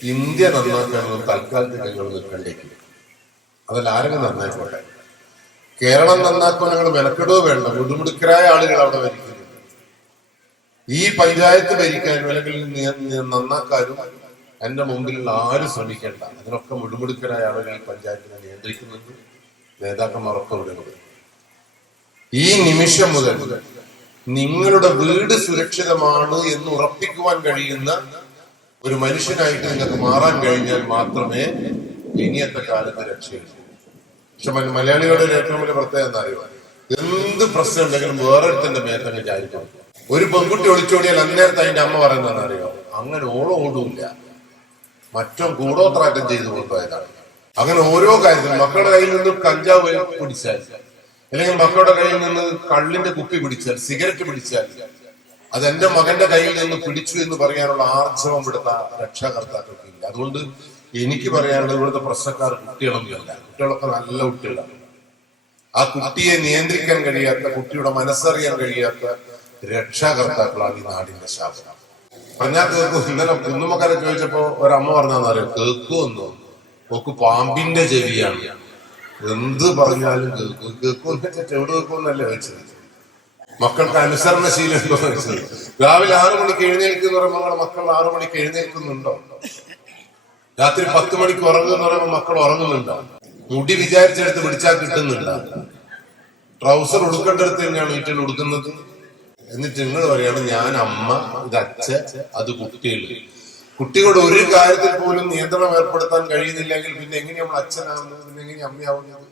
India നന്നാക്കാനൊന്നും തൽക്കാലത്തിൽ ഞങ്ങൾ നിൽക്കണ്ടേക്കും. അതല്ല ആരെങ്കിലും നന്നായിക്കോട്ടെ. കേരളം നന്നാക്കാൻ ഞങ്ങൾ മെനക്കെടോ വേണ്ട. മുടുമുടുക്കരായ ആളുകൾ അവിടെ ഭരിക്കുന്നുണ്ട്. ഈ പഞ്ചായത്ത് ഭരിക്കാനും അല്ലെങ്കിൽ നന്നാക്കാനും എന്റെ മുമ്പിലുള്ള ആരും ശ്രമിക്കേണ്ട. അതിനൊക്കെ മുടുമുടുക്കരായ ആളുകൾ ഈ പഞ്ചായത്തിനെ നിയന്ത്രിക്കുന്നുണ്ട്. നേതാക്കന്മാരൊക്കെ ഇവിടെയുണ്ട്. ഈ നിമിഷം മുതൽ നിങ്ങളുടെ വീട് സുരക്ഷിതമാണ് എന്ന് ഉറപ്പിക്കുവാൻ കഴിയുന്ന ഒരു മനുഷ്യനായിട്ട് നിങ്ങൾക്ക് മാറാൻ കഴിഞ്ഞാൽ മാത്രമേ ഇനിയത്തെ കാലത്ത് രക്ഷയുള്ളൂ. പക്ഷെ മലയാളികളുടെ ഏറ്റവും വലിയ പ്രത്യേകത എന്താ അറിയുക? എന്ത് പ്രശ്നം ഉണ്ടെങ്കിലും വേറൊരുത്തന്റെ മേത്തങ്ങ് ചാരിക്കും. ഒരു പെൺകുട്ടി ഒളിച്ചോടിയാൽ അന്നേരത്തെ അതിന്റെ അമ്മ പറയുന്നതെന്ന് അറിയോ? അങ്ങനെ ഓളം ഓടൂല്ല, മറ്റോ കൂടോത്രാറ്റം ചെയ്തു കൊണ്ടുപോയതാണ്. അങ്ങനെ ഓരോ കാര്യത്തിലും മക്കളുടെ കയ്യിൽ നിന്ന് കഞ്ചാവ് പിടിച്ചാൽ, അല്ലെങ്കിൽ മക്കളുടെ കയ്യിൽ നിന്ന് കള്ളിന്റെ കുപ്പി പിടിച്ചാൽ, സിഗരറ്റ് പിടിച്ചാൽ, അത് എന്റെ മകന്റെ കയ്യിൽ നിന്ന് പിടിച്ചു എന്ന് പറയാനുള്ള ആർജവം ഇവിടുത്തെ രക്ഷാകർത്താക്കൾക്കില്ല. അതുകൊണ്ട് എനിക്ക് പറയാനുള്ളത് ഇവിടുത്തെ പ്രശ്നക്കാർ കുട്ടികളൊന്നുമല്ല. കുട്ടികളൊക്കെ നല്ല കുട്ടികളാണ്. ആ കുട്ടിയെ നിയന്ത്രിക്കാൻ കഴിയാത്ത, കുട്ടിയുടെ മനസ്സറിയാൻ കഴിയാത്ത രക്ഷാകർത്താക്കളാണ് ഈ നാടിന്റെ ശാപം. പറഞ്ഞാൽ കേൾക്കും. ഇന്നലെ കുന്നുമക്കാരെ ചോദിച്ചപ്പോ ഒരമ്മ പറഞ്ഞാന്നറിയോ? കേൾക്കുമെന്നോ? നോക്ക്, പാമ്പിന്റെ ചെവിയാണ്. എന്ത് പറഞ്ഞാലും കേൾക്കും. കേൾക്കുമെന്ന് വെച്ചാൽ ചെവിട് കേൾക്കുമെന്നല്ലേ വെച്ചത്. മക്കൾക്ക് അനുസരണശീലം ഉണ്ടോ എന്ന് വെച്ചത്. രാവിലെ 6 മണിക്ക് എഴുന്നേൽക്കുന്ന പറയുമ്പോൾ മക്കൾ 6 മണിക്ക് എഴുന്നേൽക്കുന്നുണ്ടോ? രാത്രി 10 മണിക്ക് ഉറങ്ങുന്ന പറയുമ്പോൾ മക്കൾ ഉറങ്ങുന്നുണ്ടോ? മുടി വിചാരിച്ചെടുത്ത് പിടിച്ചാൽ കിട്ടുന്നുണ്ടോ? ട്രൗസർ ഉടുക്കേണ്ടടുത്ത് തന്നെയാണ് വീട്ടിൽ ഉടുക്കുന്നത്. എന്നിട്ട് നിങ്ങൾ പറയാണ് ഞാൻ അമ്മ, ഇത് അച്ഛൻ, അത് കുട്ടികൾ. കുട്ടികളുടെ ഒരു കാര്യത്തിൽ പോലും നിയന്ത്രണം ഏർപ്പെടുത്താൻ കഴിയുന്നില്ലെങ്കിൽ പിന്നെ എങ്ങനെയാണ് നമ്മൾ അച്ഛനാവുന്നത്? പിന്നെ എങ്ങനെയാണ് അമ്മയാവുന്നത്?